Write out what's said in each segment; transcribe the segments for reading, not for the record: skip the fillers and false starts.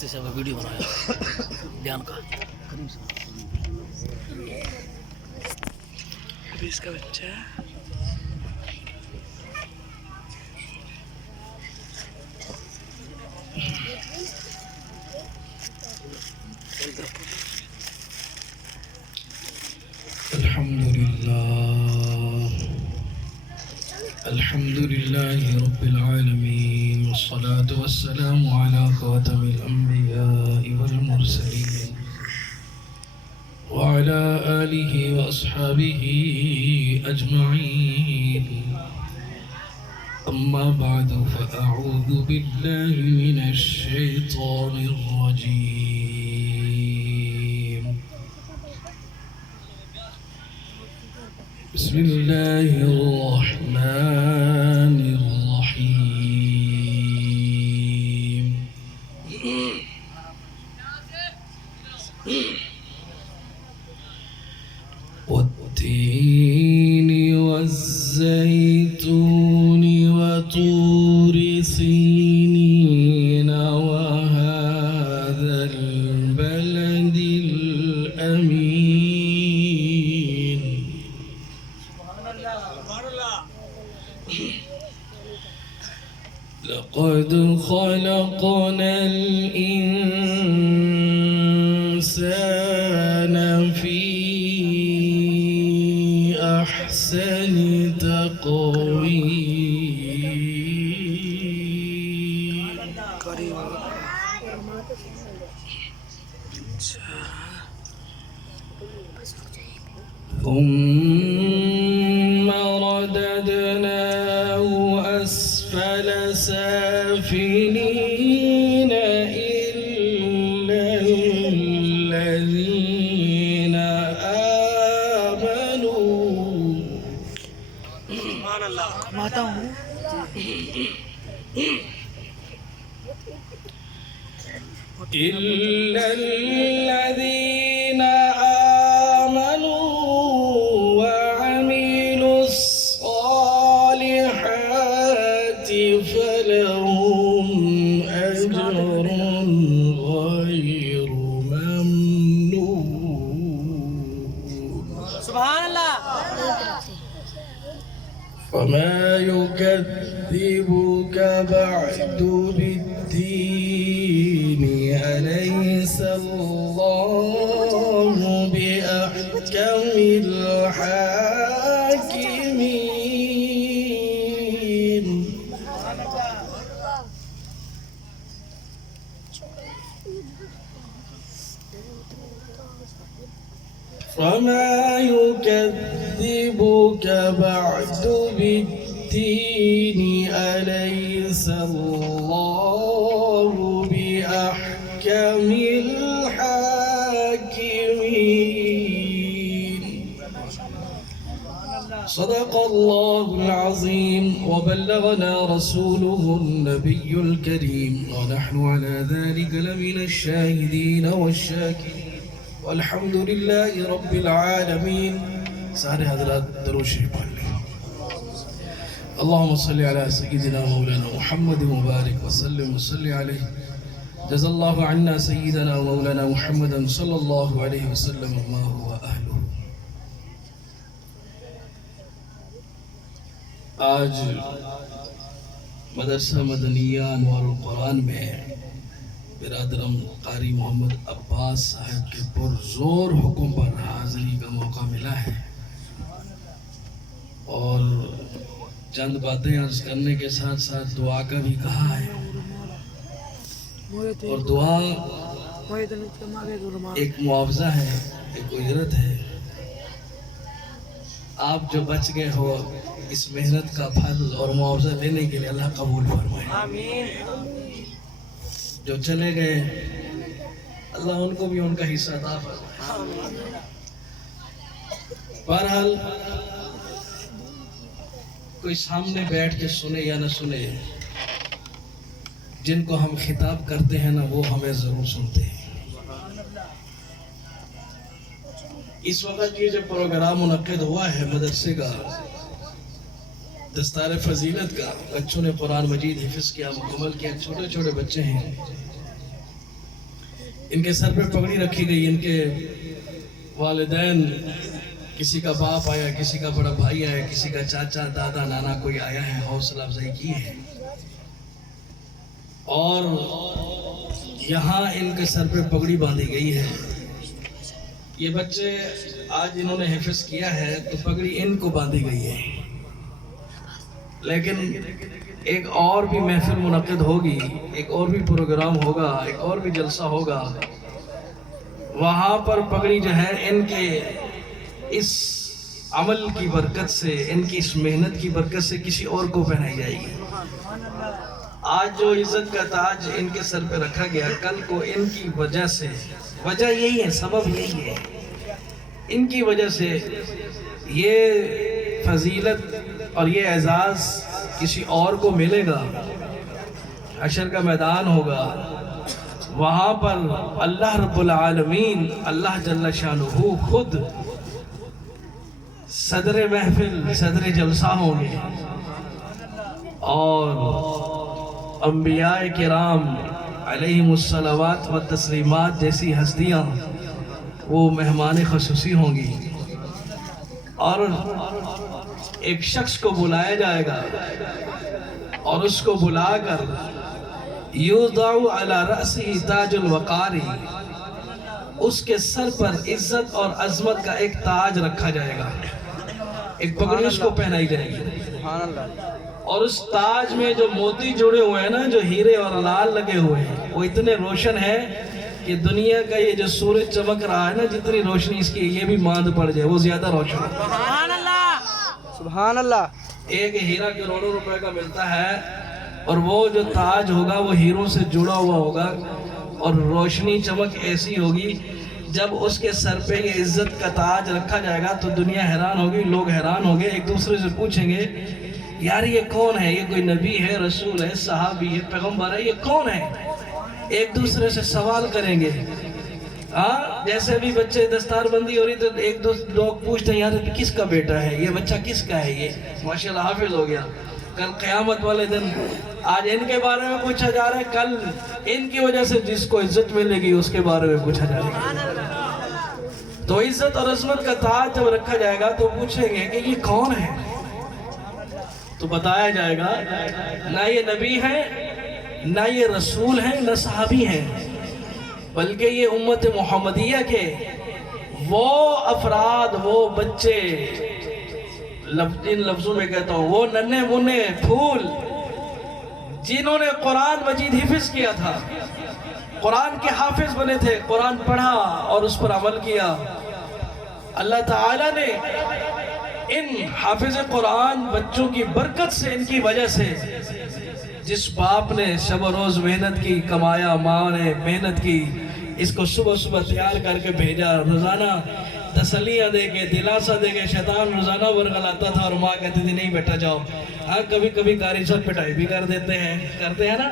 آستے سے ویڈیو بنایا دھیان کا قریب سے ابھی اس کا بچہ ہے الحمد لله رب العالمين والصلاة والسلام على خاتم الأنبياء والمرسلين وعلى آله وأصحابه أجمعين أما بعد فأعوذ بالله من الشيطان الرجيم بسم الله الرحمن الرحيم والتين والزيتون وطور سينين وهذا البلد الأمين لقد خلقنا الإنسان في أحسن تقويم ثم رددناه أسفل سافلين إلا الذين آمنوا کماتا ہوں إلا الذين آمنوا وعملوا الصالحات فلهم أجر غير ممنون سبحان اللہ فما يكذبك بعد بالدين أليس الله بأحكم الحاكمين فما يكذبك بعد بالدين أليس الله بأحكم الحاكمين صدق الله العظيم وبلغنا رسوله النبي الكريم ونحن على ذلك لمن الشاهدين والشاكرين والحمد لله رب العالمين سارے حضرات درود شریف پڑھ لیں اللهم صل على سيدنا مولانا محمد مبارك وسلم وصلي عليه جزا الله عنا سيدنا مولانا محمد صلى الله عليه وسلم ما هو أهله آج مدرسہ مدنیہ انوار القرآن میں برادرم قاری محمد عباس صاحب کے پرزور حکم پر حاضری کا موقع ملا ہے اور چند باتیں عرض کرنے کے ساتھ ساتھ دعا کا بھی کہا ہے اور دعا ایک معاوضہ ہے ایک اجرت ہے آپ جو بچ گئے ہو اس محنت کا پھل اور معاوضہ لینے کے لیے اللہ قبول فرمائے آمین جو چلے گئے اللہ ان کو بھی ان کا حصہ عطا فرمائے بہرحال کوئی سامنے بیٹھ کے سنے یا نہ سنے جن کو ہم خطاب کرتے ہیں نا وہ ہمیں ضرور سنتے ہیں اس وقت یہ جو پروگرام منعقد ہوا ہے مدرسے کا دستار فضیلت کا بچوں نے قرآن مجید حفظ کیا مکمل کیا چھوٹے چھوٹے بچے ہیں ان کے سر پہ پگڑی رکھی گئی. ان کے والدین، کسی کا باپ آیا، کسی کا بڑا بھائی آیا، کسی کا چاچا، دادا، نانا کوئی آیا ہے، حوصلہ افزائی کی ہے. اور یہاں ان کے سر پہ پگڑی باندھی گئی ہے. یہ بچے آج انہوں نے حفظ کیا ہے تو پگڑی ان کو باندھی گئی ہے. لیکن ایک اور بھی محفل منعقد ہوگی، ایک اور بھی پروگرام ہوگا، ایک اور بھی جلسہ ہوگا. وہاں پر پگڑی جو ہے ان کے اس عمل کی برکت سے، ان کی اس محنت کی برکت سے کسی اور کو پہنائی جائے گی. آج جو عزت کا تاج ان کے سر پہ رکھا گیا، کل کو ان کی وجہ سے، وجہ یہی ہے، سبب یہی ہے، ان کی وجہ سے یہ فضیلت اور یہ اعزاز کسی اور کو ملے گا. حشر کا میدان ہوگا، وہاں پر اللہ رب العالمین، اللہ جل شانہ خود صدر محفل، صدر جلسہ ہوں گے، اور انبیاء کرام علیہم الصلوات و تسلیمات جیسی ہستیاں وہ مہمان خصوصی ہوں گی. اور ایک شخص کو بلایا جائے گا اور اس کو بلا کر یوضع علی رأسہ تاج الوقار، اس کے سر پر عزت اور عظمت کا ایک تاج رکھا جائے گا، ایک پگڑی اس کو پہنائی جائے گی. اور اس تاج میں جو موتی جڑے ہوئے ہیں نا، جو ہیرے اور لال لگے ہوئے ہیں، وہ اتنے روشن ہے کہ دنیا کا یہ جو سورج چمک رہا ہے نا، جتنی روشنی اس کی یہ بھی ماند پڑ جائے، وہ زیادہ روشن ہے. سبحان اللہ، سبحان اللہ. ایک ہیرا کروڑوں روپے کا ملتا ہے، اور وہ جو تاج ہوگا وہ ہیروں سے جڑا ہوا ہوگا، اور روشنی چمک ایسی ہوگی. جب اس کے سر پہ یہ عزت کا تاج رکھا جائے گا تو دنیا حیران ہوگی، لوگ حیران ہوں گے، ایک دوسرے سے پوچھیں گے یار یہ کون ہے؟ یہ کوئی نبی ہے، رسول ہے، صحابی ہے، پیغمبر ہے، یہ کون ہے؟ ایک دوسرے سے سوال کریں گے. ہاں، جیسے بھی بچے دستار بندی ہو رہی تو ایک دو لوگ پوچھتے ہیں یار کس کا بیٹا ہے، یہ بچہ کس کا ہے، یہ ماشاءاللہ حافظ ہو گیا. کل قیامت والے دن آج ان کے بارے میں پوچھا جا رہا ہے، کل ان کی وجہ سے جس کو عزت ملے گی اس کے بارے میں پوچھا جائے گا. تو عزت اور عظمت کا تاج جب رکھا جائے گا تو پوچھیں گے کہ یہ کون ہے، تو بتایا جائے گا نہ یہ نبی ہے، نہ یہ رسول ہیں، نہ صحابی ہیں، بلکہ یہ امت محمدیہ کے وہ افراد، وہ بچے، ان لفظوں میں کہتا ہوں وہ ننھے منے پھول جنہوں نے قرآن مجید حفظ کیا تھا، قرآن کے حافظ بنے تھے، قرآن پڑھا اور اس پر عمل کیا. اللہ تعالیٰ نے ان حافظ قرآن بچوں کی برکت سے، ان کی وجہ سے، جس باپ نے شب و روز محنت کی، کمایا، ماں نے محنت کی، اس کو صبح صبح تیار کر کے بھیجا، روزانہ تسلیاں دے کے، دلاسا دے کے. شیطان روزانہ ورغلاتا تھا اور ماں کہتی تھی نہیں بیٹا جاؤ. ہاں کبھی کبھی قاری صاحب پٹائی بھی کرتے ہیں نا،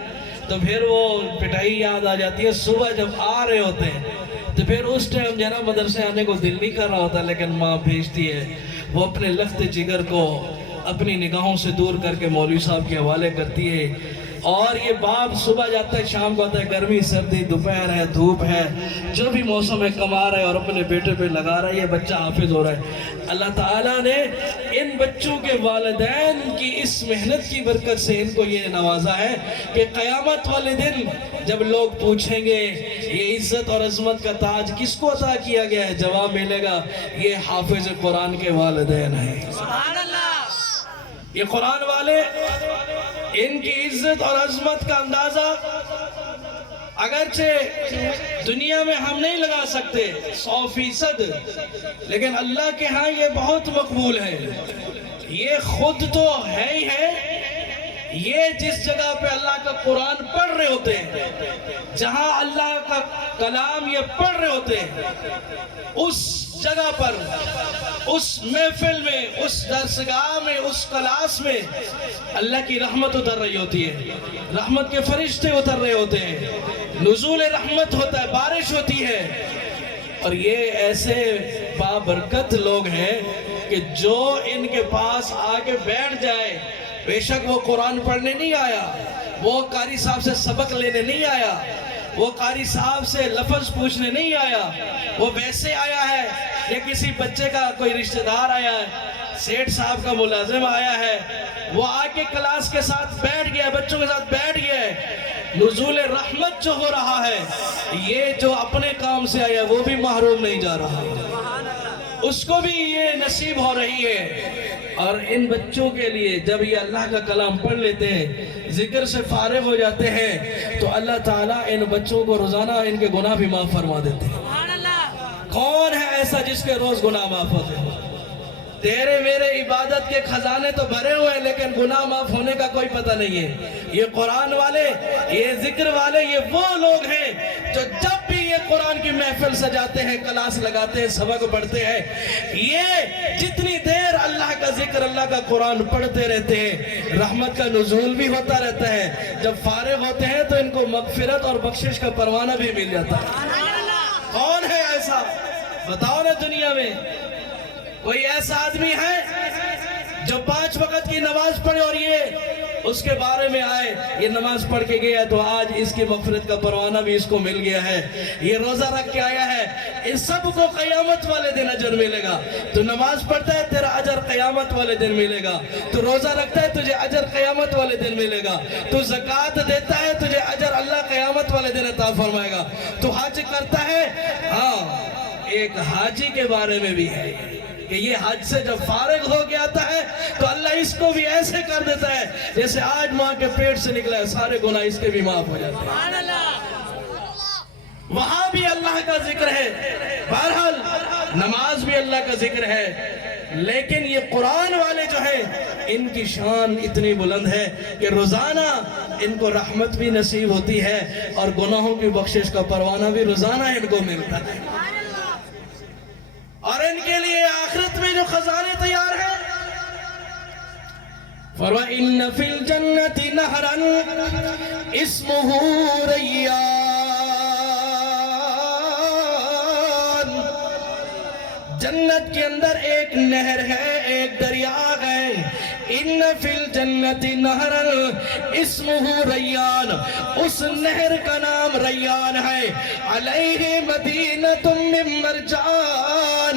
تو پھر وہ پٹائی یاد آ جاتی ہے. صبح جب آ رہے ہوتے ہیں تو پھر اس ٹائم جنا مدرسے آنے کو دل نہیں کر رہا ہوتا، لیکن ماں بھیجتی ہے. وہ اپنے لخت جگر کو اپنی نگاہوں سے دور کر کے مولوی صاحب کے حوالے کرتی ہے. اور یہ باپ صبح جاتا ہے، شام کو آتا ہے، گرمی سردی دوپہر ہے دھوپ ہے جو بھی موسم ہے کما رہا ہے اور اپنے بیٹے پہ لگا رہا ہے، یہ بچہ حافظ ہو رہا ہے. اللہ تعالیٰ نے ان بچوں کے والدین کی اس محنت کی برکت سے ان کو یہ نوازا ہے کہ قیامت والے دن جب لوگ پوچھیں گے یہ عزت اور عظمت کا تاج کس کو عطا کیا گیا ہے، جواب ملے گا یہ حافظ قرآن کے والدین ہیں. سبحان اللہ. یہ قرآن والے، ان کی عزت اور عظمت کا اندازہ اگرچہ دنیا میں ہم نہیں لگا سکتے 100%، لیکن اللہ کے ہاں یہ بہت مقبول ہے. یہ خود تو ہے ہی ہے، یہ جس جگہ پہ اللہ کا قرآن پڑھ رہے ہوتے ہیں، جہاں اللہ کا کلام یہ پڑھ رہے ہوتے ہیں، اس جگہ پر، اس محفل میں، اس درسگاہ میں، اس کلاس میں اللہ کی رحمت اتر رہی ہوتی ہے، رحمت کے فرشتے اتر رہے ہوتے ہیں، نزول رحمت ہوتا ہے، بارش ہوتی ہے. اور یہ ایسے بابرکت لوگ ہیں کہ جو ان کے پاس آ کے بیٹھ جائے، بے شک وہ قرآن پڑھنے نہیں آیا، وہ قاری صاحب سے سبق لینے نہیں آیا، وہ قاری صاحب سے لفظ پوچھنے نہیں آیا، وہ ویسے آیا ہے یا کسی بچے کا کوئی رشتہ دار آیا ہے، سیٹھ صاحب کا ملازم آیا ہے، وہ آ کے کلاس کے ساتھ بیٹھ گیا، بچوں کے ساتھ بیٹھ گیا ہے۔ نزول رحمت جو ہو رہا ہے، یہ جو اپنے کام سے آیا وہ بھی محروم نہیں جا رہا، اس کو بھی یہ نصیب ہو رہی ہے۔ اور ان بچوں کے لیے جب یہ اللہ کا کلام پڑھ لیتے ہیں، ذکر سے فارغ ہو جاتے ہیں، تو اللہ تعالیٰ ان بچوں کو روزانہ ان کے گناہ بھی معاف فرما دیتے ہیں۔ کون ہے ایسا جس کے روز گناہ معاف ہوتے ہیں؟ تیرے میرے عبادت کے خزانے تو بھرے ہوئے ہیں، لیکن گناہ معاف ہونے کا کوئی پتہ نہیں ہے۔ یہ قرآن والے، یہ ذکر والے، یہ وہ لوگ ہیں جو جب بھی یہ قرآن کی محفل سجاتے ہیں، کلاس لگاتے ہیں، سبق پڑھتے ہیں، یہ جتنی دیر اللہ کا ذکر، اللہ کا قرآن پڑھتے رہتے ہیں، رحمت کا نزول بھی ہوتا رہتا ہے۔ جب فارغ ہوتے ہیں تو ان کو مغفرت اور بخشش کا پروانہ بھی مل جاتا ہے۔ کون ہے ایسا؟ بتاؤ نا دنیا میں کوئی ایسا آدمی ہے جو 5 وقت کی نماز پڑھے اور یہ اس کے بارے میں آئے، یہ نماز پڑھ کے گیا تو آج اس کی مغفرت کا پروانہ بھی اس کو مل گیا ہے، یہ روزہ رکھ کے آیا ہے، اس سب کو قیامت والے دن اجر ملے گا۔ تو نماز پڑھتا ہے، تیرا اجر قیامت والے دن ملے گا۔ تو روزہ رکھتا ہے، تجھے اجر قیامت والے دن ملے گا۔ تو زکوٰۃ دیتا ہے، تجھے اجر اللہ قیامت والے دن عطا فرمائے گا۔ تو حج کرتا ہے، ہاں ایک حاجی کے بارے میں بھی ہے کہ یہ حج سے جب فارغ ہو گیا آتا ہے تو اللہ اس کو بھی ایسے کر دیتا ہے جیسے آج ماں کے پیٹ سے نکلا ہے، سارے گناہ اس کے بھی معاف ہو جاتے ہیں۔ وہاں بھی اللہ کا ذکر ہے، بہرحال نماز بھی اللہ کا ذکر ہے، لیکن یہ قرآن والے جو ہیں ان کی شان اتنی بلند ہے کہ روزانہ ان کو رحمت بھی نصیب ہوتی ہے اور گناہوں کی بخشش کا پروانہ بھی روزانہ ان کو ملتا ہے، اور ان کے لیے آخرت میں جو خزانے تیار ہیں۔ فَوَإِنَّ فِي الْجَنَّةِ نَهْرًا اسْمُهُ رَيَّانٌ، جنت کے اندر ایک نہر ہے، ایک دریا ہے۔ ان فی الجنت نہرا اسمہ ریان، اس نہر کا نام ریان ہے۔ علیہ مدینۃ من مرجان،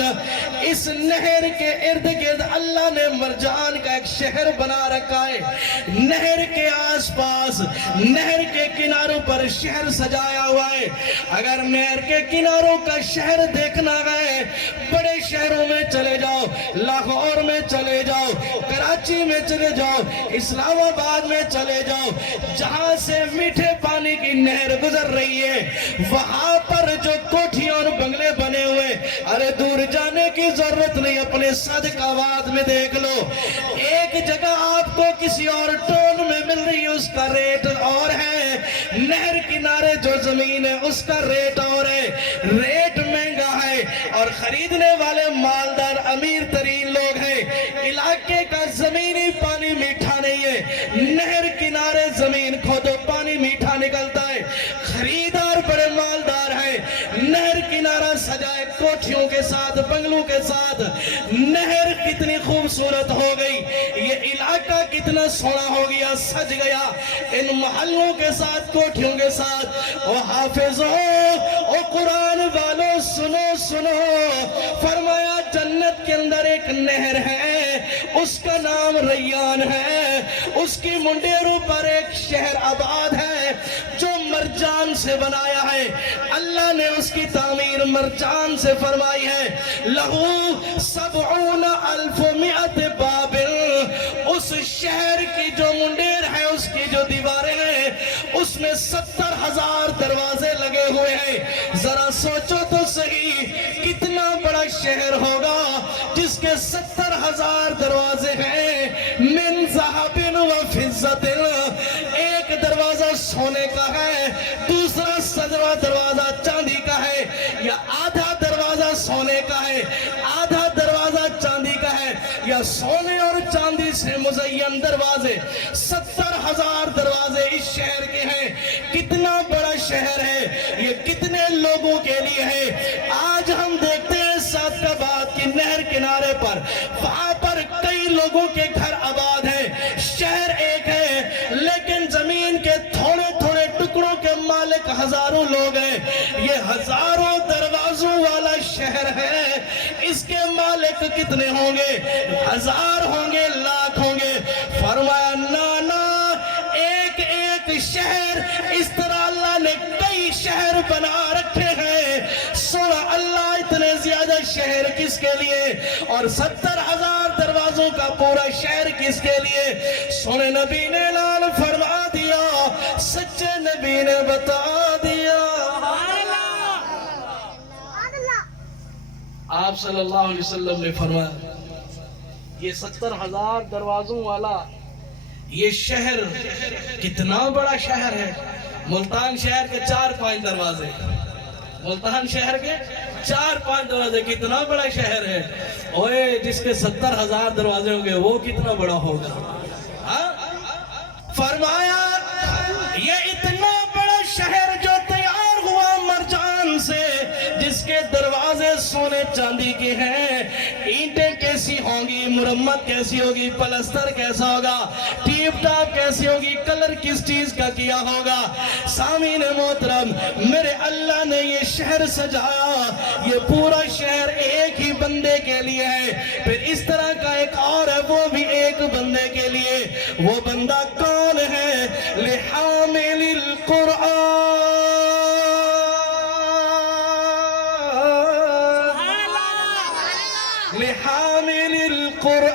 اس نہر کے ارد گرد اللہ نے مرجان کا ایک شہر بنا رکھا ہے۔ نہر کے آس پاس، نہر کے کناروں پر شہر سجایا ہوا ہے۔ اگر نہر کے کناروں کا شہر دیکھنا ہے، بڑے شہروں میں چلے جاؤ، لاہور میں چلے جاؤ، کراچی میں چلے جاؤ، اسلام آباد میں چلے جاؤ، جہاں سے میٹھے پانی کی نہر گزر رہی ہے، وہاں پر جو کوٹھیاں اور بنگلے بنے ہوئے، ارے دور جانے کی ضرورت نہیں، اپنے صدق آباد میں دیکھ لو۔ ایک جگہ آپ کو کسی اور ٹون میں مل رہی ہے، اس کا ریٹ اور ہے، نہر کنارے جو زمین ہے اس کا ریٹ اور ہے، ریٹ مہنگا ہے، اور خریدنے والے مالدار امیر ترین لوگ ہیں۔ علاقے کا زمینی پانی میٹھا نہیں ہے، نہر کنارے زمین کھودو پانی میٹھا نکلتا ہے، خریدار بڑے مالدار ہیں، نہر کنارہ سجائے کوٹھیوں کے ساتھ، بنگلوں کے ساتھ، نہر کتنی خوبصورت ہو گئی، یہ علاقہ کتنا سونا ہو گیا، سج گیا ان محلوں کے ساتھ، کوٹھیوں کے ساتھ۔ او حافظوں، او قرآن والوں، سنو سنو، فرمایا جنت کے اندر ایک نہر ہے، اس کا نام ریان ہے، اس کی منڈیروں پر ایک شہر آباد ہے جو مرجان سے بنایا ہے، اللہ نے اس کی تعمیر مرجان سے فرمائی ہے۔ لہو 70,100 باب، اس شہر کی جو منڈیر ہے، اس کی جو دیواریں ہیں، اس میں 70,000 دروازے لگے ہوئے ہیں۔ ذرا سوچو تو صحیح، کتنا بڑا شہر ہوگا جس کے 70,000 دروازے ہیں، من ذہب و فضت، ایک دروازہ سونے کا ہے، دوسرا دروازہ چاندی کا ہے، یا آدھا دروازہ سونے کا ہے، آدھا دروازہ چاندی کا ہے، یا سونے اور چاندی سے مزین دروازے، 70,000 دروازے اس شہر کے ہیں۔ کتنا بڑا شہر ہے، یہ کتنے لوگوں کے لیے ہے۔ آج ہم دیکھتے ہیں سعدآباد کی نہر کنارے پر، وہاں پر کئی لوگوں کے گھر آباد ہیں، شہر ایک ہے، لیکن زمین کے تھوڑے تھوڑے ٹکڑوں کے مالک ہزاروں ہزاروں لوگ ہیں، یہ ہزاروں دروازوں والا شہر ہے، اس کے مالک کتنے ہوں گے؟ ہزار ہوں گے، لاکھ ہوں گے؟ فرمایا نانا، ایک ایک شہر، اس طرح اللہ نے کئی شہر بنا رکھے ہیں۔ سونا اللہ اتنے زیادہ شہر کس کے لیے؟ اور 70,000 دروازوں کا پورا شہر کس کے لیے؟ سونے نبی نے اعلان فرما دیا، سچے نبی نے بتا دیا۔ آپ صلی اللہ علیہ وسلم نے فرمایا یہ 70,000 دروازوں والا یہ شہر کتنا بڑا شہر ہے۔ ملتان شہر کے 4-5 دروازے، ملتان شہر کے 4-5 دروازے، کتنا بڑا شہر ہے۔ اوے جس کے 70,000 دروازے ہوں گے وہ کتنا بڑا ہوگا۔ فرمایا یہ اتنا بڑا شہر جو تیار ہوا مرجان سے، جس کے دروازے سونے چاندی کے ہیں، اینٹیں کیسی ہوں گی، مرمت کیسی ہوگی، پلستر کیسا ہوگا، ٹیپ ٹاپ کیسی ہوگی، کلر کس چیز کا کیا ہوگا۔ سامعین محترم، میرے اللہ نے یہ شہر سجایا، یہ پورا شہر ایک ہی بندے کے لیے ہے۔ پھر اس طرح کا ایک اور ہے، وہ بھی ایک بندے کے لیے۔ وہ بندہ کون ہے؟ لحامل القرآن، لحامل القرآن،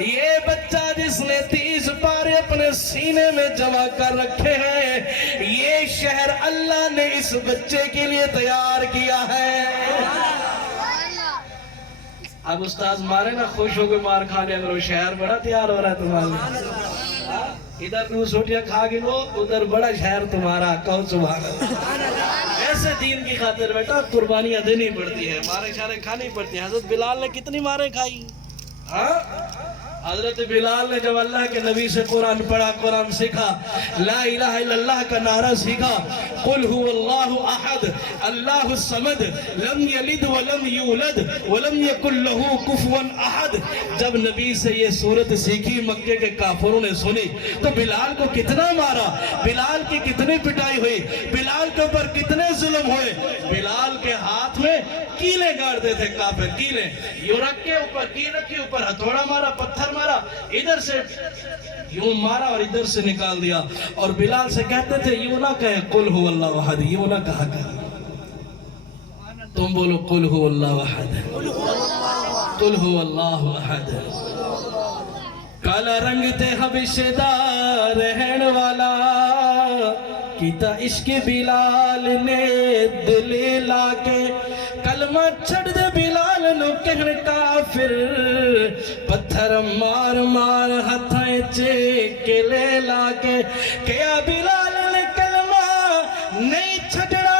یہ بچہ جس نے 30 پارے اپنے سینے میں جمع کر رکھے ہیں، یہ شہر اللہ نے اس بچے کے لیے تیار کیا ہے۔ اب استاذ مارے نا خوش ہو کے مار کھا لیا کرو، شہر بڑا تیار ہو رہا ہے تمہارا، ادھر 2 سوٹیاں کھا گئے لو، ادھر بڑا شہر تمہارا، کہو سبحان اللہ۔ ایسے دین کی خاطر بیٹا قربانیاں دینی پڑتی ہے، مارے شارے کھانی پڑتی ہیں۔ حضرت بلال نے کتنی مارے کھائی؟ حضرت بلال نے جب اللہ کے نبی سے قرآن پڑھا، قرآن سیکھا، لا الہ الا اللہ کا نعرہ سیکھا، قل هو اللہ احد اللہ الصمد لم یلد ولم یولد ولم یکن له کفوا احد، جب نبی سے یہ سورت سیکھی مکے کے کافروں نے سنی تو بلال کو کتنا مارا، بلال کی کتنی پٹائی ہوئی، بلال کے اوپر کتنے ظلم ہوئے۔ بلال کے ہاتھ میں کیلیں گاڑتے تھے کافر، کیلیں یوں رکھ کے اوپر کیل رکھی، اوپر ہتھوڑا مارا، پتھر مارا، ادھر سے یوں مارا اور ادھر سے نکال دیا۔ اور بلال سے کہتے تھے یوں نہ کہے قل هو اللہ احد، یوں نہ کہا کر، تم بولو قل هو اللہ احد، قل هو اللہ احد۔ کالا رنگ تے حبشے دار رہن والا، کیتا عشق بلال نے دل لا کے، کلمہ چھڑ دے بلال نو کہن کافر، پتھر مار مار ہتھائیں چیک لے لا کے، کیا بلال نے کلمہ نہیں چھڑنا،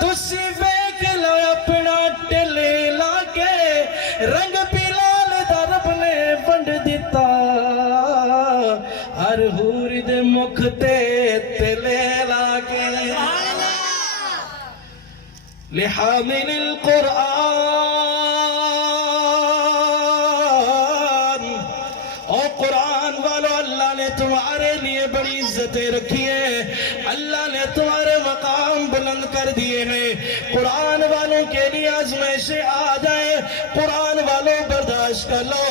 تسی بیک لو اپنا ٹلے لا کے، رنگ بلال دا رب نے ونڈ دیتا، ہر حور دے مکھ تے تلے لا کے۔ لحامل القرآن، او قرآن والو، اللہ نے تمہارے لیے بڑی عزتیں رکھی ہیں، اللہ نے تمہارے مقام بلند کر دیے ہیں۔ قرآن والوں کے لیے آزمائشیں آ جائیں، قرآن والوں برداشت کر لو،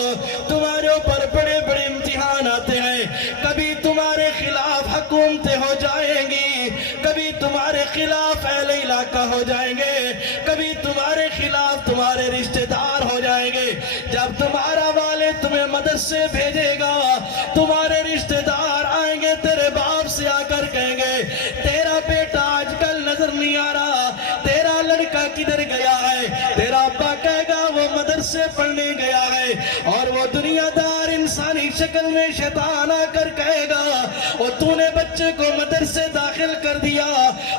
تمہارے اوپر بڑے بڑے امتحان آتے ہیں، کبھی تمہارے خلاف حکومتیں ہو جائیں گی، کبھی تمہارے خلاف اہل علاقہ ہو جائیں گے، کبھی تمہارے خلاف تمہارے رشتہ دار ہو جائیں گے۔ جب تمہارا والد تمہیں مدرسے بھیجے گا، تمہارے رشتہ دار آئیں گے، تیرے باپ سے آ کر کہیں گے تیرا بیٹا آج کل نظر نہیں آ رہا، تیرا لڑکا کدھر گیا ہے؟ تیرا ابا کہے گا وہ مدرسے پڑھنے گیا ہے، اور وہ دنیا دار انسانی شکل میں شیطان آ کر کہے گا اور تو نے بچے کو مدرسے داخل کر دیا،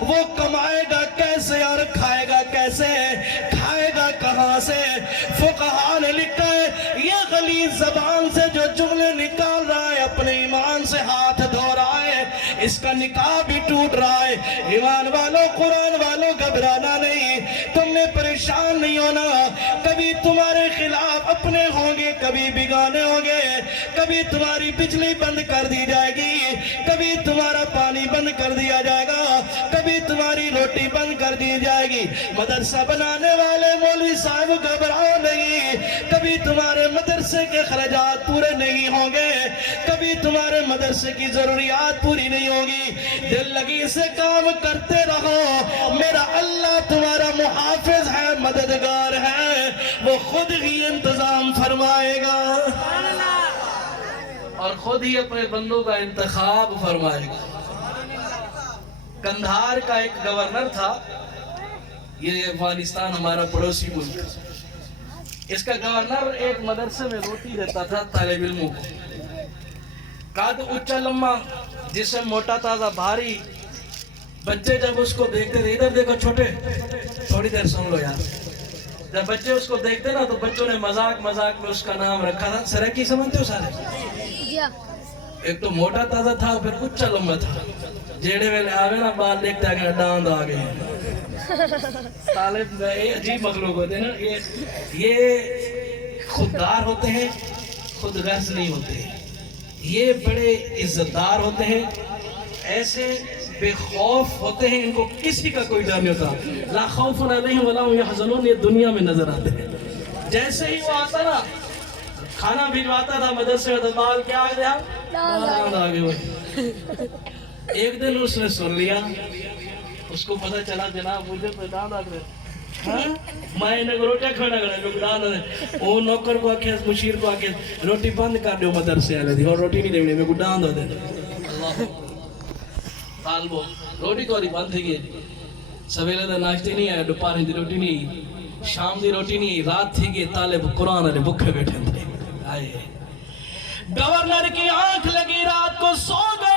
وہ کمائے گا کیسے اور کھائے گا کیسے، کھائے گا کہاں سے؟ فقہاء نے لکھا ہے یہ غلیظ زبان سے جو جملے نکال رہا ہے اپنے ایمان سے ہاتھ دھو رہا ہے، اس کا نکاح بھی ٹوٹ رہا ہے۔ ایمان والوں، قرآن والوں، گھبرانا نہیں، تم نے پریشان نہیں ہونا، کبھی تمہارے خلاف اپنے ہوں گے کبھی بیگانے ہوں گے. کبھی تمہاری بجلی بند کر دی جائے گی, کبھی تمہارا پانی بند کر دیا جائے گا, کبھی تمہاری روٹی بند کر دی جائے گی. مدرسہ بنانے والے مولوی صاحب گھبراؤ نہیں, کبھی تمہارے مدرسے کے خرچات پورے نہیں ہوں گے, کبھی تمہارے مدرسے کی ضروریات پوری نہیں ہوں گی. دل لگی سے کام کرتے رہو, میرا اللہ تمہارا محافظ ہے, مددگار ہے, وہ خود ہی انتظام فرمائے گا اور خود ہی اپنے بندوں کا انتخاب فرمائے گا. کندھار کا ایک گورنر تھا, یہ افغانستان ہمارا پڑوسی ملک, اس کا گورنر ایک مدرسے میں روٹی دیتا تھا طالب علموں کو. قد اونچا لمبا, جسم موٹا تازہ بھاری. بچے جب اس کو دیکھتے تھے, ادھر دیکھو چھوٹے, تھوڑی دیر سن لو یار. جب بچے اس کو دیکھتے نا تو بچوں نے مذاق میں اس کا نام رکھا تھا سرکی. سمجھتے ہو سارے؟ ایک تو موٹا تازہ تھا, پھر اونچا لمبا تھا. جیڑے ویلے آگے نا بال دیکھتے آگے ڈاند آگے. طالب یہ عجیب مخلوق ہوتے ہیں نا, یہ خوددار ہوتے ہیں, خود غرض نہیں ہوتے. یہ بڑے عزتدار ہوتے ہیں, ایسے بے خوف ہوتے ہیں, ان کو کسی کا کوئی ڈر نہیں ہوتا. لا خوف علیہم ولا هم يحزنون, یہ دنیا میں نظر آتے ہیں. جیسے ہی وہ آتا نا, کھانا بھجواتا تھا مدرسے میں, تو بال کیا آ گیا, ڈاند آ گئے. ایک دن اس نے سن لیا, اس کو پتہ چلا جناب مجھے تو ڈاند آ گئے, میں نے روٹیاں کھانا کرا. وہ نوکر کو آکھے, مشیر کو آکھے, روٹی بند کر دیو مدرسے والے دی, اور روٹی نہیں دینی, میرے کو ڈاند ہو دے. طالبو روٹی تو بند تھی گئی. سویرے دا ناشتے نہیں آیا, دوپہر دی روٹی نہیں, شام دی روٹی نہیں, رات تھی گئی. طالب قرآن والے بھوکے بیٹھے تھے. گورنر کی آنکھ لگی, رات کو سو گیا.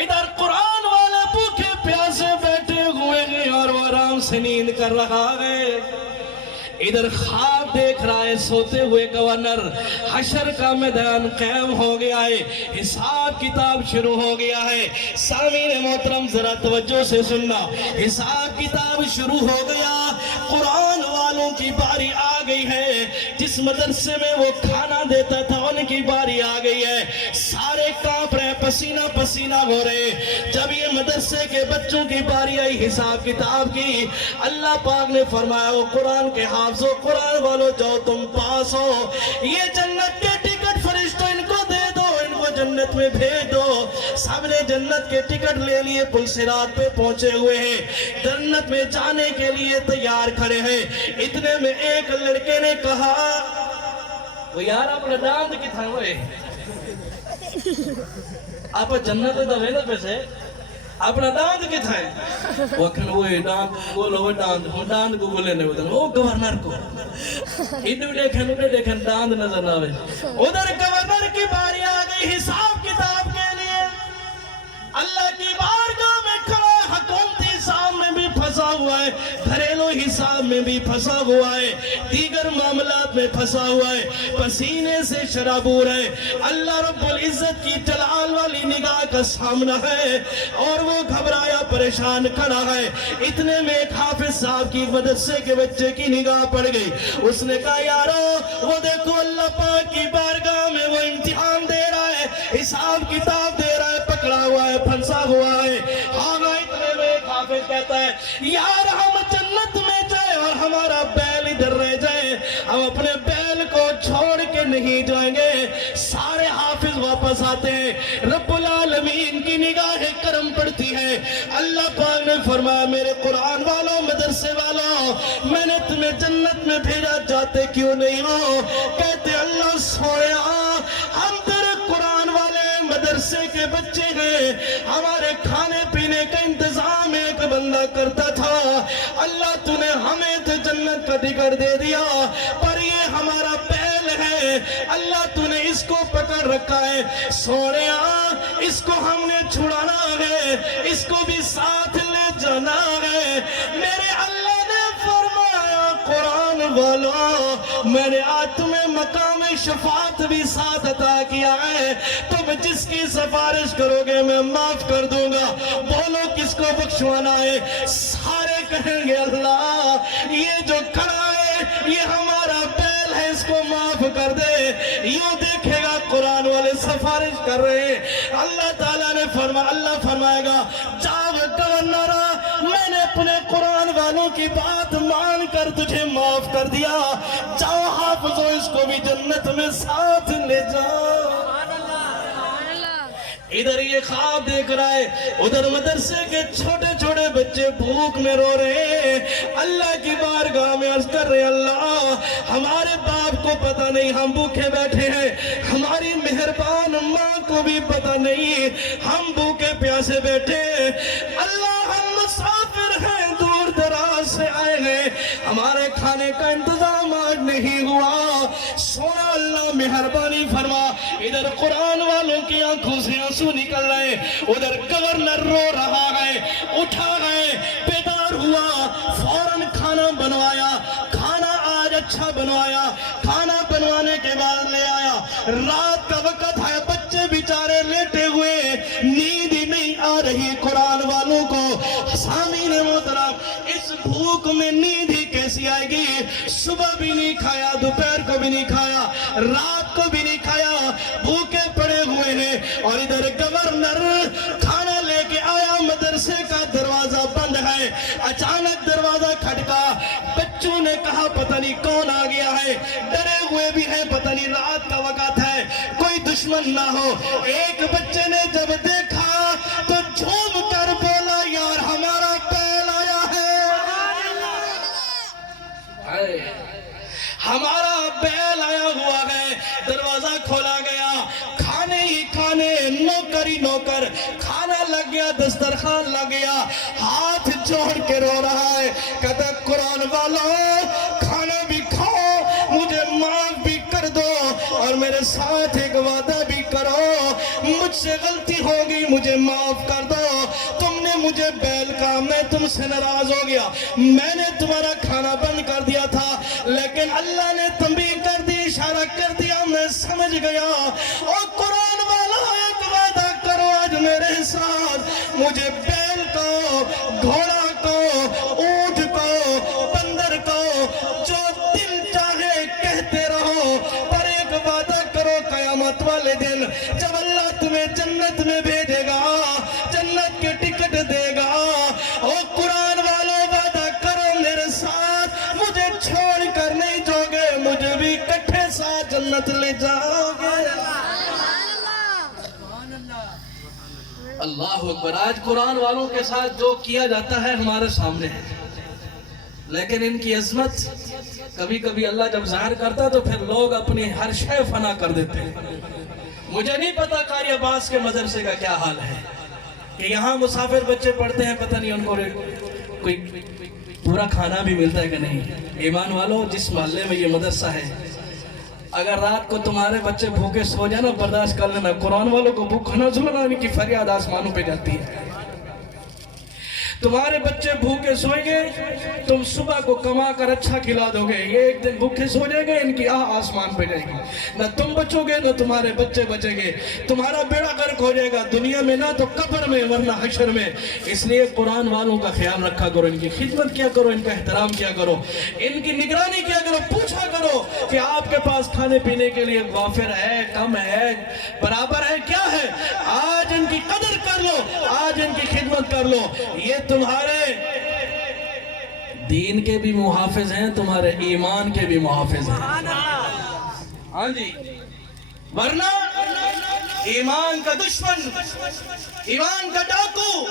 ادھر قرآن والے بھوکے پیاسے بیٹھے ہوئے ہیں اور وہ آرام سے نیند کر رہا ہے. ادھر خواب دیکھ رہا ہے سوتے ہوئے گورنر. حشر کا میدان قائم ہو گیا ہے, حساب کتاب شروع ہو گیا ہے. سامعین محترم ذرا توجہ سے سننا, حساب کتاب شروع ہو گیا. قرآن والوں کی باری آ گئی ہے. جس مدرسے میں وہ کھانا دیتا تھا ان کی باری آ گئی ہے. سارے کانپ رہے, پسینہ پسینہ ہو رہے. جب یہ مدرسے کے بچوں کی باری آئی حساب کتاب کی, اللہ پاک نے فرمایا, وہ قرآن کے حافظو, قرآن والو جاؤ تم پاس ہو, یہ جنت کے ٹکٹ فرشتوں ان کو دے دو, ان کو جنت میں بھیج دو. سب نے جنت کے ٹکٹ لے لیے, پل صراط پہ پہنچے ہوئے ہیں, جنت میں جانے کے لیے تیار کھڑے ہیں. اتنے میں ایک لڑکے نے کہا, وہ یار اپنا ڈاند کی تھا ہوئے, آپ جنت دے نا پیسے, اپنا ڈاند کی تھا ہے. وہ اکھن ہوئے ڈاند بولو, وہ ڈاند کو بولے نہیں ہوتا. وہ گورنر کو ادھر دیکھن, ادھر دیکھن, ڈاند نظر نہ آئے. ادھر گورنر کی باری آ گئی حساب کتاب کے لیے. اللہ کی بارگاہ میں کھڑا, حکومتی حساب میں بھی پھنسا ہوا ہے, گھریلو حساب میں بھی پھنسا ہوا ہے, دیگر معاملات میں پھنسا ہوا ہے, پسینے سے شرابور ہے. اللہ رب العزت کی جلال والی نگاہ کا سامنا ہے اور وہ گھبرایا پریشان کھڑا ہے. اتنے میں ایک حافظ صاحب کی مدرسے کے بچے کی نگاہ پڑ گئی. اس نے کہا, یارو وہ دیکھو اللہ پاک کی بارگاہ میں وہ امتحان دے رہا ہے, حساب کتاب دے رہا ہے, پکڑا ہوا ہے, پھنسا ہوا ہے. ہاں اتنے میں ایک حافظ کہتا ہے, یار ہم جنت میں جائیں اور ہمارا بیل ادھر رہ جائے, ہم اپنے بیل کو چھوڑ کے نہیں جائیں گے. سارے حافظ واپس آتے ہیں. رب العالمین کی نگاہ کرم پڑتی ہے. اللہ پاک نے فرمایا, میرے قرآن والوں, مدرسے والوں, میں نے تمہیں جنت میں بھیجا, جاتے کیوں نہیں ہو؟ کہتے, اللہ سویا, ہم تیرے قرآن والے مدرسے کے بچے ہیں, ہمارے کھانے پینے کا انتظام ایک بندہ کرتا تھا. اللہ تو نے ہمیں تو جنت کا ٹکٹ دے دیا, پر یہ ہمارا بیل ہے, اللہ تو نے اس کو پکڑ رکھا ہے. سونیا, اس کو ہم نے چھڑانا ہے, اس کو بھی ساتھ لے جانا ہے. میرے اللہ نے فرمایا, قرآن والو, میں نے آج تمہیں مقام شفاعت بھی ساتھ عطا کیا ہے, تم جس کی سفارش کرو گے میں معاف کر دوں گا. بولو کس کو بخشوانا ہے؟ سارے کہیں گے اللہ, یہ جو کھڑا ہے یہ ہمارا بیل ہے, کو معاف کر دے. یوں دیکھے گا قرآن والے سفارش کر رہے ہیں. اللہ تعالیٰ نے اللہ فرمائے گا جاؤ گورنر، میں نے اپنے قرآن والوں کی بات مان کر تجھے معاف کر دیا، جاؤ حافظو اس کو بھی جنت میں ساتھ لے جاؤ. ادھر یہ خواب دیکھ رہا ہے، ادھر مدرسے کے چھوٹے چھوٹے بچے بھوک میں رو رہے ہیں. اللہ کی بارگاہ میں عرض کر رہے اللہ ہمارے باپ کو پتہ نہیں ہم بھوکے بیٹھے ہیں، ہماری مہربان ماں کو بھی پتہ نہیں ہم بھوکے پیاسے بیٹھے ہیں. اللہ ہم مسافر ہیں، دور دراز سے آئے ہیں، ہمارے کھانے کا انتظام آج نہیں ہوا. سونا اللہ مہربانی فرما. ادھر قرآن والوں کی آنکھوں سے آنسو نکل رہے، ادھر گورنر رو رہا ہے. اٹھا گئے، بیدار ہوا، فوراً کھانا بنوایا. کھانا آج اچھا بنوایا. کھانا بنوانے کے بعد لے آیا. رات کا وقت ہے، بچے بیچارے لیٹے ہوئے، نیند ہی نہیں آ رہی قرآن والوں کو. سامعین محترم، اس بھوک میں نیند ہی کیسی آئے گی؟ صبح بھی نہیں کھایا، دوپہر کو بھی نہیں کھایا، رات کو بھی نہیں کھایا، بھوکے پڑے ہوئے ہیں. اور ادھر گورنر کھانا لے کے آیا، مدرسے کا دروازہ بند ہے. اچانک دروازہ کھٹکا. بچوں نے کہا پتہ نہیں کون آ گیا ہے، ڈرے ہوئے بھی ہیں، پتہ نہیں رات کا وقت ہے، کوئی دشمن نہ ہو. ایک بچے نے جب دیکھا تو جھوم کر بولا یار ہمارا بیل آیا ہے، ہمارا بیل آیا ہوا ہے. دروازہ کھولا گیا، کھانے ہی کھانے، نوکر ہی نوکر، کھانا لگ گیا، دسترخوان لگ گیا. ہاتھ جوڑ کے رو رہا ہے، کہتا قرآن والوں کھانا بھی کھاؤ، مجھے معاف بھی کر دو، اور میرے ساتھ ایک وعدہ بھی کرو، مجھ سے غلطی ہوگی مجھے معاف کر دو. تم نے مجھے بیل کہا، میں تم سے ناراض ہو گیا، میں نے تمہارا کھانا بند کر دیا تھا، لیکن اللہ نے تنبیہ کر دی، اشارہ کر دیا، میں سمجھ گیا. اور قرآن والا ایک وعدہ کرو آج میرے ساتھ، مجھے بیل کو، گھوڑا کو، اونٹ کو، بندر کو، جو دل چاہے کہتے رہو، پر ایک وعدہ کرو قیامت والے دن جب اللہ تمہیں جنت میں بھیجے گا، جنت کے ٹکٹ دے گا، اور قرآن والوں وعدہ کرو میرے ساتھ، مجھے چھوڑ کر نہیں جاؤ گے، مجھے بھی کٹھے ساتھ جنت لے جاؤ گے. اللہ اکبر. آج قرآن والوں کے ساتھ جو کیا جاتا ہے ہمارے سامنے ہے، لیکن ان کی عظمت کبھی کبھی اللہ جب ظاہر کرتا تو پھر لوگ اپنی ہر شے فنا کر دیتے ہیں. مجھے نہیں پتا قاری عباس کے مدرسے کا کیا حال ہے کہ یہاں مسافر بچے پڑھتے ہیں، پتہ نہیں ان کو کوئی پورا کھانا بھی ملتا ہے کہ نہیں. ایمان والو، جس محلے میں یہ مدرسہ ہے، اگر رات کو تمہارے بچے بھوکے سو جانا برداشت کر لینا، قرآن والوں کو بھوک کھانا ظلم، ان کی فریاد آسمانوں پہ جاتی ہے. تمہارے بچے بھوکے سوئیں گے، تم صبح کو کما کر اچھا کھلا دو گے، یہ ایک دن بھوکے سو جائیں گے، ان کی آسمان پہ جائے گی. نہ تم بچو گے نہ تمہارے بچے بچیں گے، تمہارا بیڑا غرق ہو جائے گا، دنیا میں نہ تو قبر میں ورنہ حشر میں. اس لیے قرآن والوں کا خیال رکھا کرو، ان کی خدمت کیا کرو، ان کا احترام کیا کرو، ان کی نگرانی کیا کرو. پوچھا کرو کہ آپ کے پاس کھانے پینے کے لیے وافر ہے، کم ہے، برابر ہے، کیا ہے. آج ان کی قدر کر لو، آج ان کی خدمت کر لو. یہ تمہارے دین کے بھی محافظ ہیں، تمہارے ایمان کے بھی محافظ ہیں. ہاں جی، ورنہ ایمان کا دشمن، ایمان کا ڈاکو،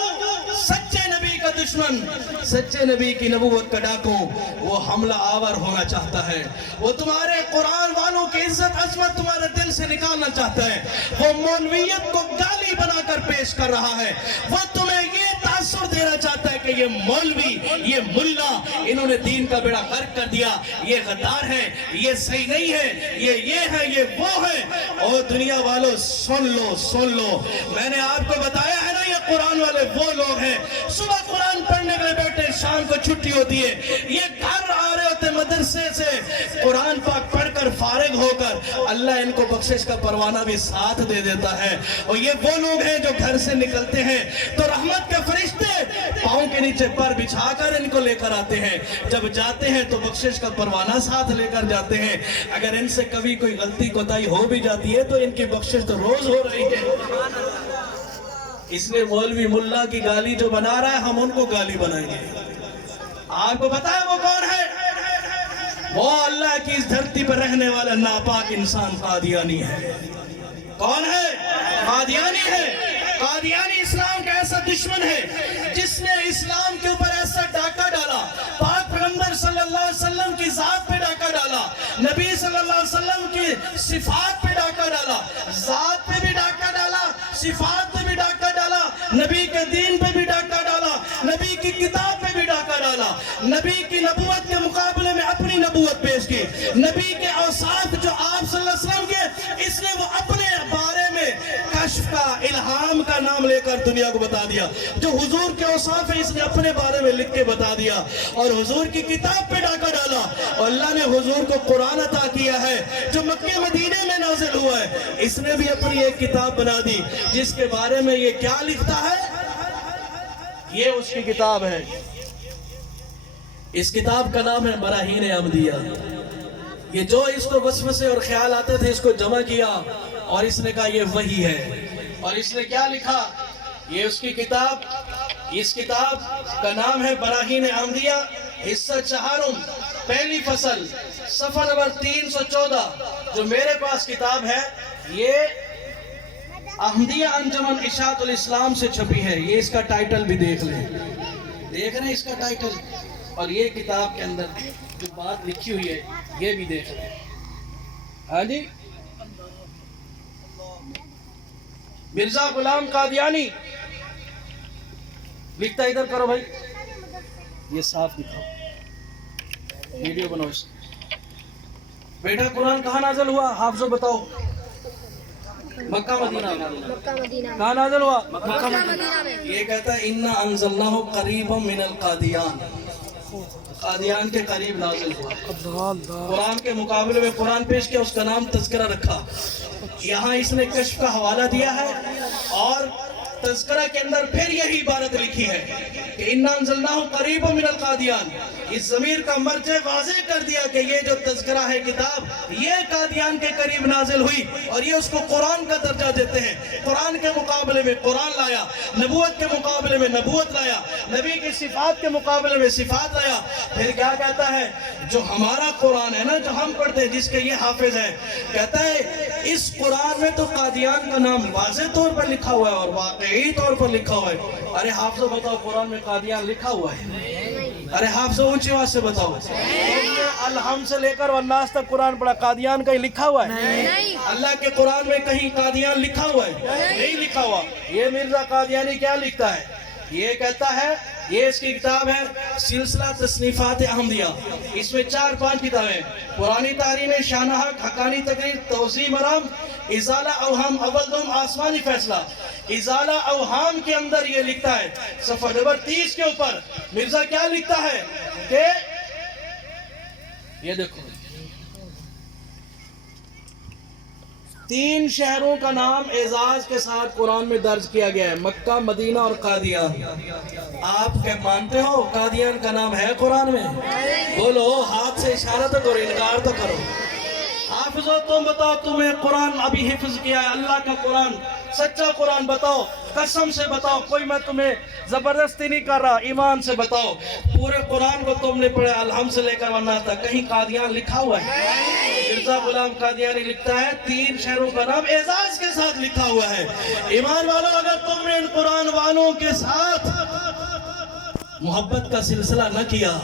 سچے نبی کا دشمن، سچے نبی کی نبوت کا ڈاکو، وہ حملہ آور ہونا چاہتا ہے. وہ تمہارے قرآن والوں کی عزت عظمت تمہارے دل سے نکالنا چاہتا ہے. وہ مولویت کو گالی بنا کر پیش کر رہا ہے. وہ تمہیں یہ تاثر دینا چاہتا ہے کہ یہ مولوی، یہ ملا، انہوں نے دین کا بیڑا غرق کر دیا، یہ غدار ہے، یہ صحیح نہیں ہے، یہ ہے، یہ وہ ہے. اور دنیا والوں سن لو، سن لو، میں نے آپ کو بتایا ہے نا، یہ قرآن والے وہ لوگ ہیں، صبح قرآن پڑھنے کے لیے بیٹھے، شام کو چھٹی ہوتی ہے، یہ گھر آ رہے ہوتے مدرسے سے قرآن پاک پڑھ کر فارغ ہو کر، اللہ ان کو بخشش کا پروانہ بھی ساتھ دے دیتا ہے. اور یہ وہ لوگ ہیں جو گھر سے نکلتے ہیں تو رحمت کے فرشتے پاؤں کے کے نیچے پر بچھا کر ان کو لے کر آتے ہیں. جب جاتے ہیں تو بخشش کا پروانہ ساتھ لے کر جاتے ہیں. اگر ان سے کبھی کوئی غلطی کوتاہی ہو بھی جاتی ہے تو ان کی بخشش تو روز ہو رہی ہے. اس لیے مولوی ملا کی گالی جو بنا رہا ہے ہم ان کو گالی بنائیں گے. آپ کو پتا ہے وہ کون ہے؟ وہ اللہ کی اس دھرتی پر رہنے والا ناپاک انسان قادیانی ہے. کون ہے؟ قادیانی ہے. قادیانی اسلام کا ایسا دشمن ہے جس نے اسلام کے اوپر ایسا ڈاکہ ڈالا. پاک پیغمبر صلی اللہ علیہ وسلم کی ذات پہ ڈاکہ ڈالا, نبی صلی اللہ علیہ وسلم کی صفات پہ ڈاکہ ڈالا, ذات پہ بھی ڈاکہ ڈالا, صفات پہ بھی ڈاکہ ڈالا, نبی کے دین پہ بھی ڈاکہ ڈالا, نبی کی کتاب پہ بھی ڈاکہ ڈالا, نبی کی نبوت کے مقابلے میں اپنی نبوت پیش کی, نبی کے اوصاف جو آپ صلی اللہ علیہ وسلم کے اس نے وہ اپنے بارے میں کشف کا, الہام کا نام لے کر دنیا کو بتا دیا. جو حضور کے اوصاف ہیں اس نے اپنے بارے میں لکھ کے بتا دیا اور حضور کی کتاب پہ ڈاکہ ڈالا. اور اللہ نے حضور کو قرآن عطا کیا ہے جو مکہ مدینے میں نازل ہوا ہے. اس نے بھی اپنی ایک کتاب بنا دی جس کے بارے میں یہ کیا لکھتا ہے, یہ اس کی کتاب ہے. اس کتاب کا نام ہے براہین احمدیہ. یہ جو اس کو وسوسے اور خیال آتے تھے اس کو جمع کیا اور اس نے کہا یہ وحی ہے. اور اس نے کیا لکھا, یہ اس کی کتاب, اس کتاب کا نام ہے براہین احمدیہ, حصہ 4, پہلی فصل, صفحہ نمبر 314. جو میرے پاس کتاب ہے یہ احمدیہ انجمن اشاعت الاسلام سے چھپی ہے. یہ اس کا ٹائٹل بھی دیکھ لیں, دیکھ رہے ہیں اس کا ٹائٹل, اور یہ کتاب کے اندر جو بات لکھی ہوئی ہے یہ بھی دیکھ لیں. ہاں جی, مرزا غلام قادیانی لکھتا ہے, ادھر کرو بھائی, یہ صاف دکھاؤ, ویڈیو بناؤ اس. بیٹا قرآن کہاں نازل ہوا حافظو بتاؤ؟ مکہ مدینہ. کہاں نازل ہوا؟ مکہ مدینہ میں. یہ کہتا ہے اِنَّا أَنزَلْنَاهُ قَرِيبًا مِنَ الْقَادِيَانِ, قادیان کے قریب نازل ہوا. قرآن کے مقابلے میں قرآن پیش کیا, اس کا نام تذکرہ رکھا. یہاں اس نے کشف کا حوالہ دیا ہے اور تذکرہ کے اندر پھر یہی عبارت لکھی ہے کہ اِنَّا أَنزَلْنَاهُ قَرِيبًا مِنَ الْقَادِيَانِ. اس ضمیر کا مرجع واضح کر دیا کہ یہ جو تذکرہ ہے کتاب یہ قادیان کے قریب نازل ہوئی, اور یہ اس کو قرآن کا درجہ دیتے ہیں. قرآن کے مقابلے میں قرآن لایا, نبوت کے مقابلے میں نبوت لایا, نبی کی صفات کے مقابلے میں صفات لایا. پھر کیا کہتا ہے, جو ہمارا قرآن ہے نا, جو ہم پڑھتے ہیں, جس کے یہ حافظ ہیں, کہتا ہے اس قرآن میں تو قادیان کا نام واضح طور پر لکھا ہوا ہے اور واقعی طور پر لکھا ہوا ہے. ارے حافظو بتاؤ قرآن میں قادیان لکھا ہوا ہے؟ ارے حافظو اونچی آواز سے بتاؤ. الحم سے لے کر والناس تک قرآن پڑھا, قادیان کہیں لکھا ہوا ہے؟ اللہ کے قرآن میں کہیں قادیان لکھا ہوا ہے؟ نہیں لکھا ہوا. یہ مرزا قادیانی کیا لکھتا ہے, یہ کہتا ہے, یہ اس کی کتاب ہے سلسلہ تصنیفات احمدیہ. اس میں 4-5 کتابیں, پرانی تحریر شانہ حق, حقانی تقریر, توضیح مرام, ازالہ اوہام, اول دوم آسمانی فیصلہ. ازالہ اوہام کے اندر یہ لکھتا ہے صفحہ نمبر 30 کے اوپر مرزا کیا لکھتا ہے کہ یہ دیکھو 3 شہروں کا نام اعزاز کے ساتھ قرآن میں درج کیا گیا ہے, مکہ, مدینہ اور قادیان. آپ کیا مانتے ہو قادیان کا نام ہے قرآن میں؟ بولو, ہاتھ سے اشارہ تو کرو, انکار تو کرو. حافظو تم بتاؤ, تمہیں قرآن ابھی حفظ کیا ہے, اللہ کا قرآن, سچا قرآن بتاؤ, قسم سے بتاؤ, کوئی میں تمہیں زبردستی نہیں کر رہا, ایمان سے بتاؤ, پورے قرآن کو تم نے پڑھا الحم سے لے کر ورنہ تک, کہیں قادیان لکھا ہوا ہے؟ مرزا غلام قادیانی لکھتا ہے 3 شہروں کا نام اعزاز کے ساتھ لکھا ہوا ہے. ایمان والوں, اگر تم نے ان قرآن والوں کے ساتھ محبت کا سلسلہ نہ کیا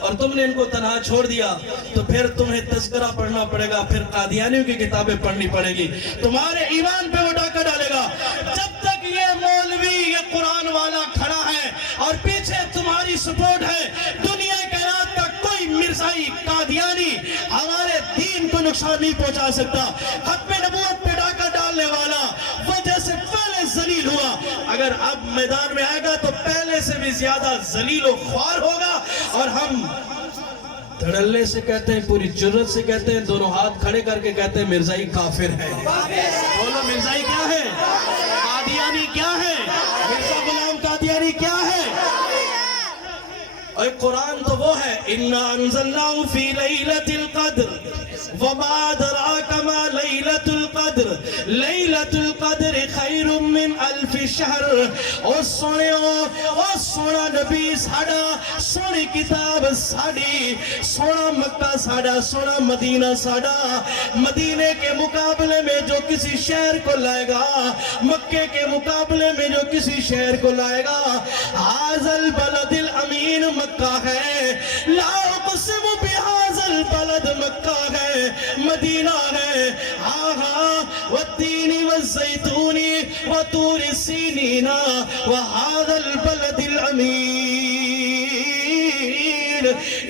اور تم نے ان کو تنہا چھوڑ دیا تو پھر تمہیں تذکرہ پڑھنا پڑے گا, پھر قادیانیوں کی کتابیں پڑھنی پڑے گی, تمہارے ایمان پہ وہ ڈاکہ ڈالے گا. جب تک یہ مولوی, یہ قرآن والا کھڑا ہے اور پیچھے تمہاری سپورٹ ہے, دنیا کائنات کا کوئی مرزائی قادیانی ہمارے دین کو نقصان نہیں پہنچا سکتا. ختم نبوت پہ ڈاکہ ڈالنے والا وہ جیسے پہلے ذلیل ہوا, اگر اب میدان میں آئے گا تو پہلے سے بھی زیادہ ذلیل و خوار ہوگا. اور ہم دھڑلے سے کہتے ہیں, پوری جرت سے کہتے ہیں, دونوں ہاتھ کھڑے کر کے کہتے ہیں مرزائی کافر ہے. بولو مرزائی کیا ہے, قادیانی کیا ہے, مرزا غلام قادیانی کیا ہے؟ اور قرآن تو وہ ہے اِنَّا أَنزَلْنَاهُ فِي لَيْلَةِ الْقَدْرِ وَمَا أَدْرَاكَ مَا لَيْلَةُ الْقَدْرِ لَيْلَةُ الْقَدْرِ خَيْرٌ مِّنْ أَلْفِ شَهْرٍ او سنیو او سونا نبی ساڑا سونی کتاب ساڑی سونا مکہ ساڑا سونا مدینہ ساڑا مدینے کے مقابلے میں جو کسی شہر کو لائے گا مکے کے مقابلے میں جو کسی شہر کو لائے گا هَذَا الْبَلَدِ الْأَمِينُ مکہ ہے لا اقسم بهذا البلد مکہ ہے مدینہ ہے والتین والزیتون وطور سینین وهذا البلد الامین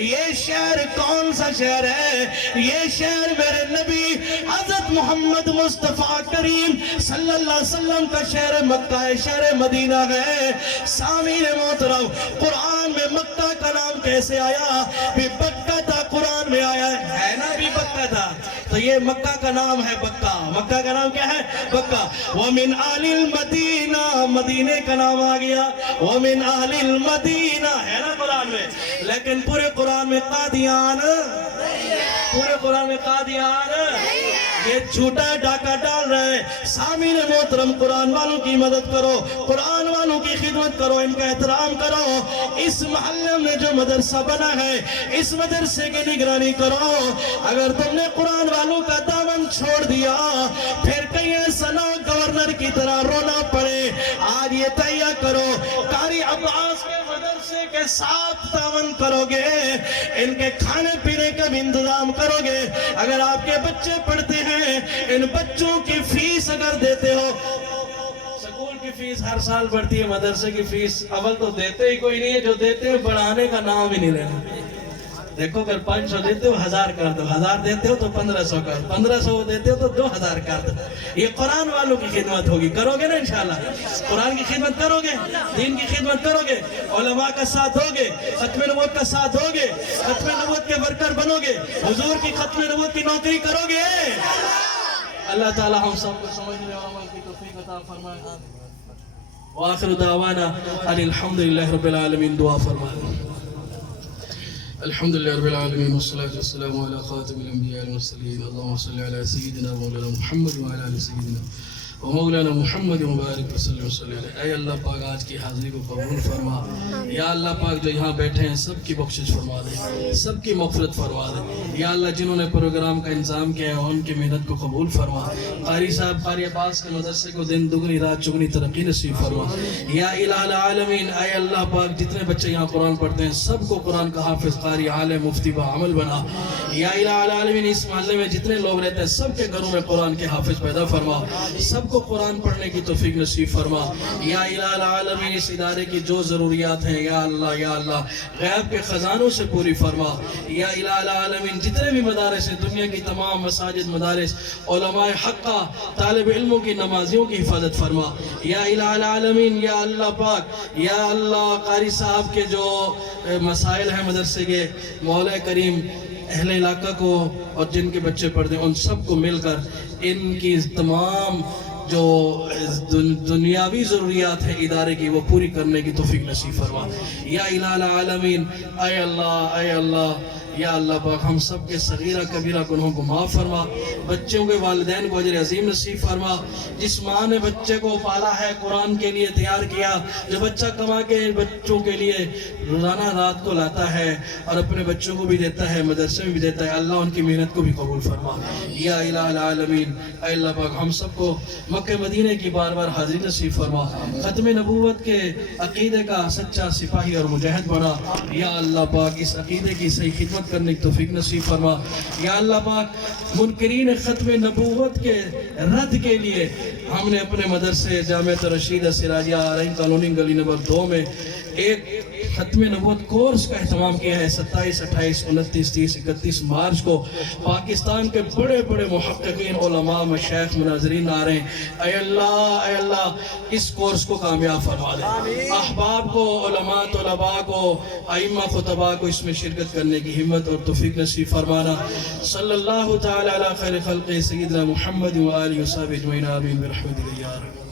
یہ شہر کون سا شہر ہے یہ شہر میرے نبی حضرت محمد مصطفیٰ کریم صلی اللہ علیہ وسلم کا شہر مکہ ہے شہر مدینہ ہے سامعین محترم قرآن میں مکہ کا نام کیسے آیا بھی بکہ تھا قرآن میں آیا ہے نا بھی بکہ تھا تو یہ مکہ کا نام ہے بکہ مکہ کا نام کیا ہے بکہ وَمِنْ آلِ الْمَدِينَ مدینے کا نام آ گیا وَمِنْ آلِ الْمَدِينَ ہے نا قرآن میں لیکن پورے قرآن میں قادیان پورے قرآن میں قادیان یہ جھوٹا ڈاکہ ڈال رہے ہیں سامعین محترم قرآن والوں کی مدد کرو قرآن والوں کی خدمت کرو ان کا احترام کرو اس محلے میں جو مدرسہ بنا ہے اس مدرسے کی نگرانی کرو اگر تم نے قرآن والوں کا دامن چھوڑ دیا پھر کہیں ایسا نہ گورنر کی طرح رونا پڑے آج یہ تیہ کرو قاری عباس کے مدرسے کے ساتھ تعاون کرو گے ان کے کھانے پینے کا بھی انتظام کرو گے اگر آپ کے بچے پڑھتے ہیں ان بچوں کی فیس اگر دیتے ہو سکول کی فیس ہر سال بڑھتی ہے مدرسے کی فیس اول تو دیتے ہی کوئی نہیں ہے جو دیتے ہیں بڑھانے کا نام ہی نہیں لینا دیکھو اگر 500 دیتے ہو 1000 کر دو 1000 دیتے ہو تو 1500 کر 1500 دیتے ہو تو 2000 کر دو یہ قرآن والوں کی خدمت ہوگی کرو گے نا انشاءاللہ قرآن کی خدمت کرو گے دین کی خدمت کرو گے علماء کا ساتھ ہوگے ختم نبوت کا ساتھ ہوگے ختم نبوت کے ورکر بنو گے حضور کی ختم نبوت کی نوکری کرو گے اللہ تعالی ہم سب کو سمجھنے اور عمل کی توفیق عطا فرمائے وآخر دعوانا الحمدللہ رب العالمین دعا فرمائے الحمد لله رب العالمين والصلاة والسلام على خاتم الأنبياء والمرسلين اللهم صل على سيدنا مولانا محمد وعلى آل سيدنا ومولانا محمد مبارک وسلم صلی اللہ علیہ اے اللہ پاک آج کی حاضری کو قبول فرما یا اللہ پاک جو یہاں بیٹھے ہیں سب کی بخشش فرما دے سب کی مغفرت فرما دے یا اللہ جنہوں نے پروگرام کا انتظام کیا ہے ان کی محنت کو قبول فرما قاری صاحب قاری عباس کے مدرسے کو دن دگنی رات چگنی ترقی نصیب فرما یا الہ العالمین اے اللہ پاک جتنے بچے یہاں قرآن پڑھتے ہیں سب کو قرآن کا حافظ قاری عالم مفتی با عمل بنا یا الہ العالمین اس محلے میں جتنے لوگ رہتے ہیں سب کے گھروں میں قرآن کے حافظ پیدا فرما سب کو قرآن پڑھنے کی توفیق نصیب فرما یا الہ العالمین اس ادارے کی جو ضروریات ہیں یا اللہ غیب کے خزانوں سے پوری فرما یا الہ العالمین جتنے بھی مدارس ہیں دنیا کی تمام مساجد مدارس علماء حقہ طالب علموں کی نمازیوں کی حفاظت فرما یا الہ العالمین یا اللہ پاک یا اللہ قاری صاحب کے جو مسائل ہیں مدرسے کے مولا کریم اہل علاقہ کو اور جن کے بچے پڑھتے ہیں ان سب کو مل کر ان کی تمام جو دنیاوی ضروریات ہیں ادارے کی وہ پوری کرنے کی توفیق نصیب فرما یا الہ العالمین اے اللہ یا اللہ پاک ہم سب کے صغیرہ کبیرہ گناہوں کو معاف فرما بچوں کے والدین کو اجر عظیم نصیب فرما جس ماں نے بچے کو پالا ہے قرآن کے لیے تیار کیا جو بچہ کما کے بچوں کے لیے روزانہ رات کو لاتا ہے اور اپنے بچوں کو بھی دیتا ہے مدرسے میں بھی دیتا ہے اللہ ان کی محنت کو بھی قبول فرما یا الہ العالمین اے اللہ پاک ہم سب کو مکہ مدینے کی بار بار حاضری نصیب فرما ختم نبوت کے عقیدے کا سچا سپاہی اور مجاہد بنا یا اللہ پاک اس عقیدے کی صحیح خدمت کرنے کی توفیق نصیب فرما یا اللہ پاک منکرین ختم نبوت کے رد کے لیے ہم نے اپنے مدرسے جامعہ رشیدہ سراجیہ آرائن کالونی گلی نمبر 2 میں ایک ختم نبوت کورس کا اہتمام کیا ہے 27, 28, 29, 30, 31 مارچ کو پاکستان کے بڑے بڑے محققین علماء مشائخ مناظرین آ رہے ہیں اے اللہ اس کورس کو کامیاب فرما دے احباب کو علماء طلباء کو ائمہ خطباء کو اس میں شرکت کرنے کی ہمت اور توفیق نصیب فرمانا صلی اللہ تعالی علی خیر خلق سیدنا محمد و آلہ و صحبہ اجمعین آمین برحمتک یا رب